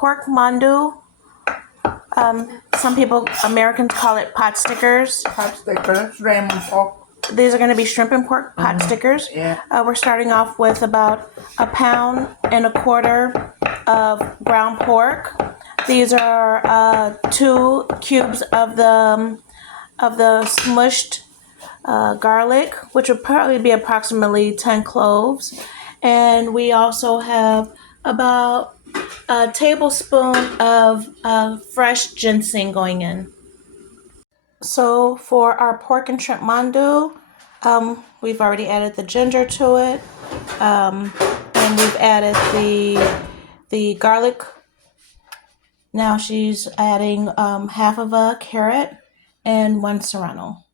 pork mandu. Some people, Americans call it Potstickers. Potstickers, ramen pork. These are going to be shrimp and pork Potstickers. Yeah. We're starting off with about 1.25 pounds of ground pork. These are 2 cubes of the smushed garlic, which would probably be approximately 10 cloves. And we also have about a tablespoon of fresh ginseng going in. So for our pork and shrimp mandu, we've already added the ginger to it, and we've added the garlic. Now she's adding half of a carrot and 1 serrano.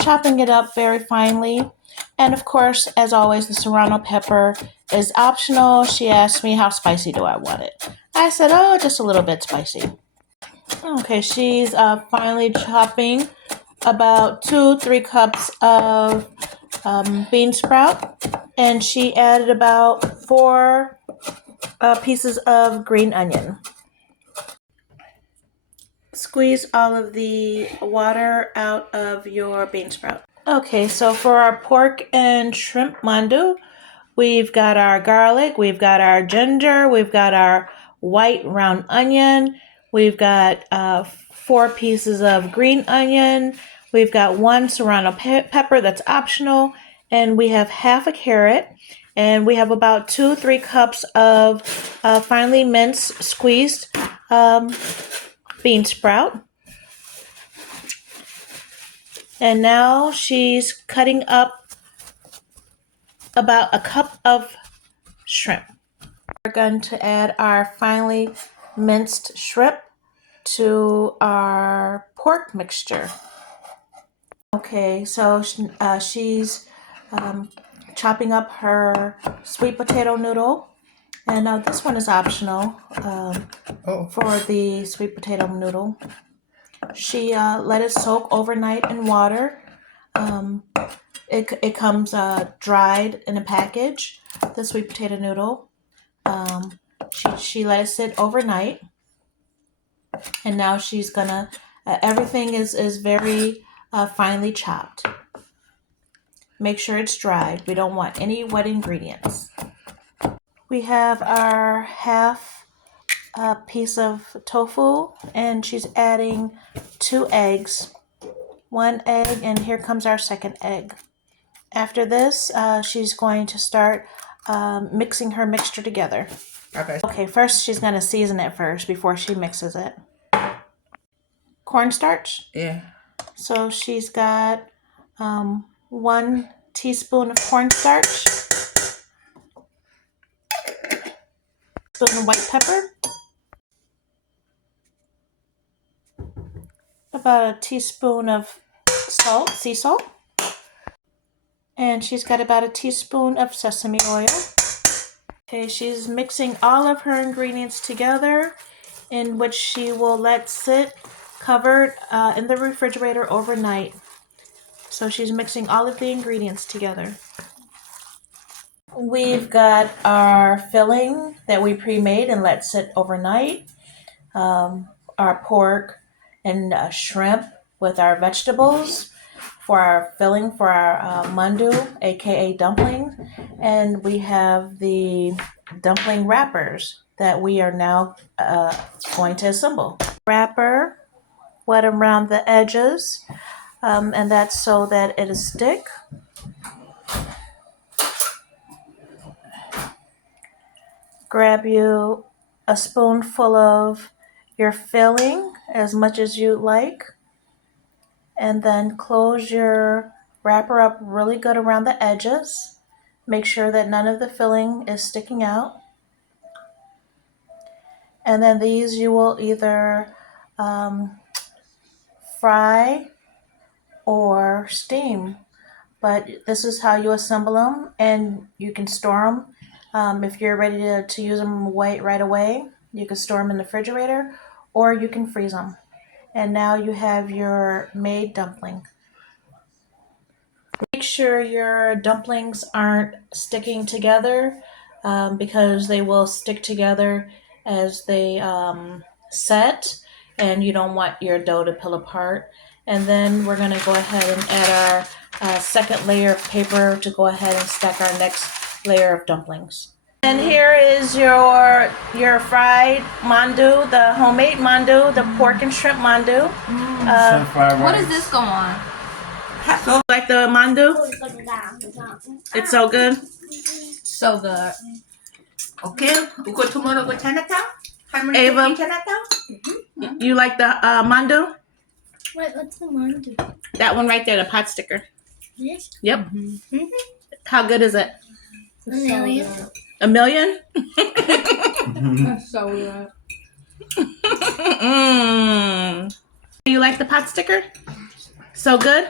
Chopping it up very finely. And of course, as always, the serrano pepper is optional. She asked me, how spicy do I want it? I said, oh, just a little bit spicy. Okay, she's finally chopping about 2-3 cups of bean sprout. And she added about 4 pieces of green onion. Squeeze all of the water out of your bean sprout. Okay, so for our pork and shrimp mandu, we've got our garlic, we've got our ginger, we've got our white round onion, we've got 4 pieces of green onion, we've got 1 serrano pepper that's optional, and we have half a carrot, and we have about 2-3 cups of finely minced, squeezed bean sprout. And now she's cutting up about a cup of shrimp. We're going to add our finely minced shrimp to our pork mixture. Okay, so she's chopping up her sweet potato noodle. And now this one is optional for the sweet potato noodle. She let it soak overnight in water. It comes dried in a package, the sweet potato noodle. She let it sit overnight. And now she's gonna, everything is very finely chopped. Make sure it's dried. We don't want any wet ingredients. We have our half piece of tofu, and she's adding 2 eggs. 1 egg, and here comes our 2nd egg. After this, she's going to start mixing her mixture together. Okay, first she's going to season it first before she mixes it. Cornstarch? Yeah. So she's got 1 teaspoon of cornstarch, spoon of white pepper, about a teaspoon of salt, sea salt, and she's got about a teaspoon of sesame oil. Okay, she's mixing all of her ingredients together, in which she will let sit covered in the refrigerator overnight. So she's mixing all of the ingredients together. We've got our filling that we pre-made and let sit overnight. Our pork and shrimp with our vegetables for our filling for our mandu, aka dumplings, and we have the dumpling wrappers that we are now going to assemble. Wrapper, wet around the edges, and that's so that it'll stick. Grab you a spoonful of your filling, as much as you like, and then close your wrapper up really good around the edges. Make sure that none of the filling is sticking out. And then these you will either fry or steam. But this is how you assemble them, and you can store them. If you're ready to use them right away, you can store them in the refrigerator, or you can freeze them. And now you have your made dumpling. Make sure your dumplings aren't sticking together. because they will stick together as they set, and you don't want your dough to pull apart. And then we're going to go ahead and add our second layer of paper to go ahead and stack our next layer of dumplings. And here is your fried mandu, the homemade mandu, the pork and shrimp mandu. What does this go on? Like the mandu? It's so good. So good. Okay, we go tomorrow go Chinatown. Ava. In Chinatown. You like the mandu? Wait, what's the mandu? That one right there, the pot sticker. This? Yep. How good is it? A million. A million? That's so good. You like the pot sticker? So good?